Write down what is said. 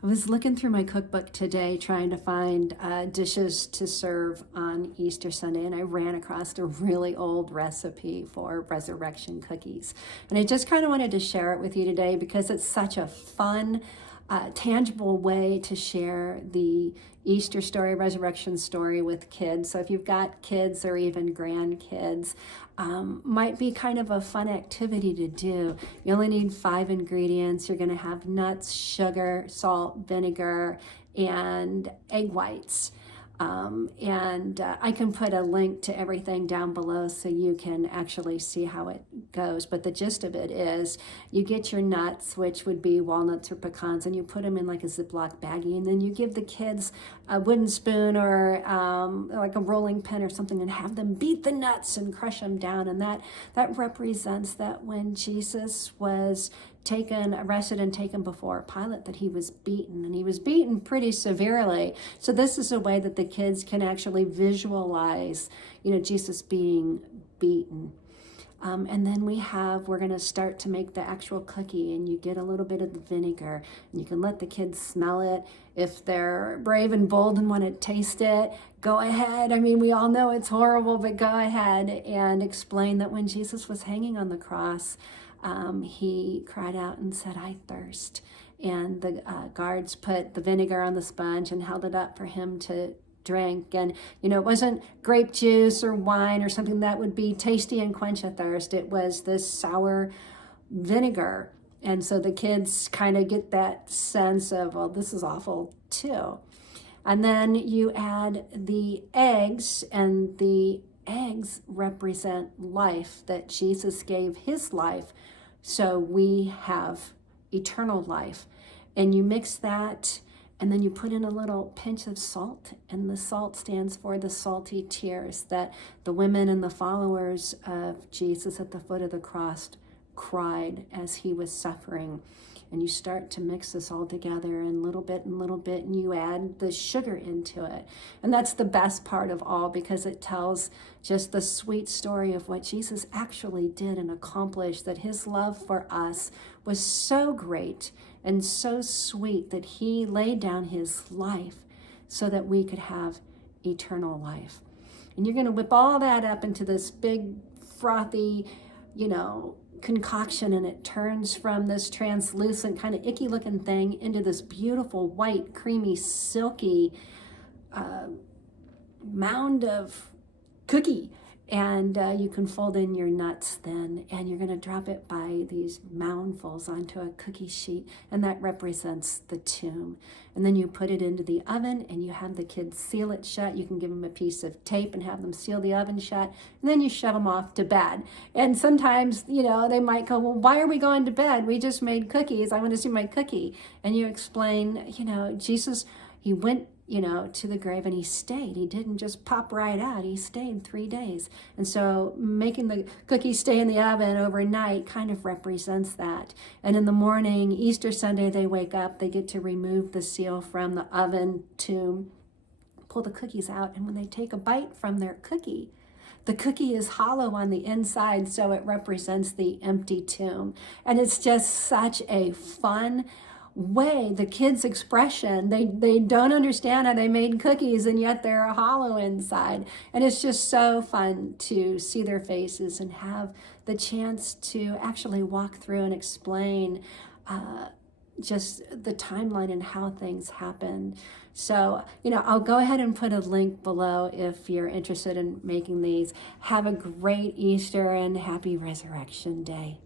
I was looking through my cookbook today trying to find dishes to serve on Easter Sunday, and I ran across a really old recipe for resurrection cookies. And I just kind of wanted to share it with you today because it's such a fun, tangible way to share the Easter story, resurrection story with kids. So if you've got kids or even grandkids, might be kind of a fun activity to do. You only need 5 ingredients. You're going to have nuts, sugar, salt, vinegar, and egg whites. I can put a link to everything down below so you can actually see how it goes. But the gist of it is you get your nuts, which would be walnuts or pecans, and you put them in like a Ziploc baggie, and then you give the kids a wooden spoon or like a rolling pin or something and have them beat the nuts and crush them down. And that represents that when Jesus was arrested and taken before Pilate, that he was beaten, and he was beaten pretty severely. So this is a way that the kids can actually visualize, Jesus being beaten. And then we're going to start to make the actual cookie, and you get a little bit of the vinegar, and you can let the kids smell it. If they're brave and bold and want to taste it, go ahead. I mean, we all know it's horrible, but go ahead and explain that when Jesus was hanging on the cross, he cried out and said, "I thirst." And the guards put the vinegar on the sponge and held it up for him to drink. And, it wasn't grape juice or wine or something that would be tasty and quench a thirst. It was this sour vinegar. And so the kids kind of get that sense of, well, this is awful too. And then you add the eggs, and the eggs represent life, that Jesus gave his life so we have eternal life. And you mix that, and then you put in a little pinch of salt, and the salt stands for the salty tears that the women and the followers of Jesus at the foot of the cross cried as he was suffering. And you start to mix this all together in little bit, and you add the sugar into it. And that's the best part of all, because it tells just the sweet story of what Jesus actually did and accomplished, that his love for us was so great and so sweet that he laid down his life so that we could have eternal life. And you're going to whip all that up into this big, frothy, concoction, and it turns from this translucent kind of icky looking thing into this beautiful white, creamy, silky mound of cookie. And you can fold in your nuts then, and you're going to drop it by these moundfuls onto a cookie sheet, and that represents the tomb. And then you put it into the oven, and you have the kids seal it shut. You can give them a piece of tape and have them seal the oven shut, and then you shove them off to bed. And sometimes, they might go, "Well, why are we going to bed? We just made cookies. I want to see my cookie." And you explain, Jesus, he went to the grave, and he stayed. He didn't just pop right out. He stayed 3 days. And so making the cookies stay in the oven overnight kind of represents that. And in the morning, Easter Sunday, they wake up, they get to remove the seal from the oven, tomb, pull the cookies out. And when they take a bite from their cookie, the cookie is hollow on the inside, so it represents the empty tomb. And it's just such a fun way, the kids' expression. They don't understand how they made cookies, and yet they're hollow inside. And it's just so fun to see their faces and have the chance to actually walk through and explain just the timeline and how things happened. So, I'll go ahead and put a link below if you're interested in making these. Have a great Easter and happy Resurrection Day.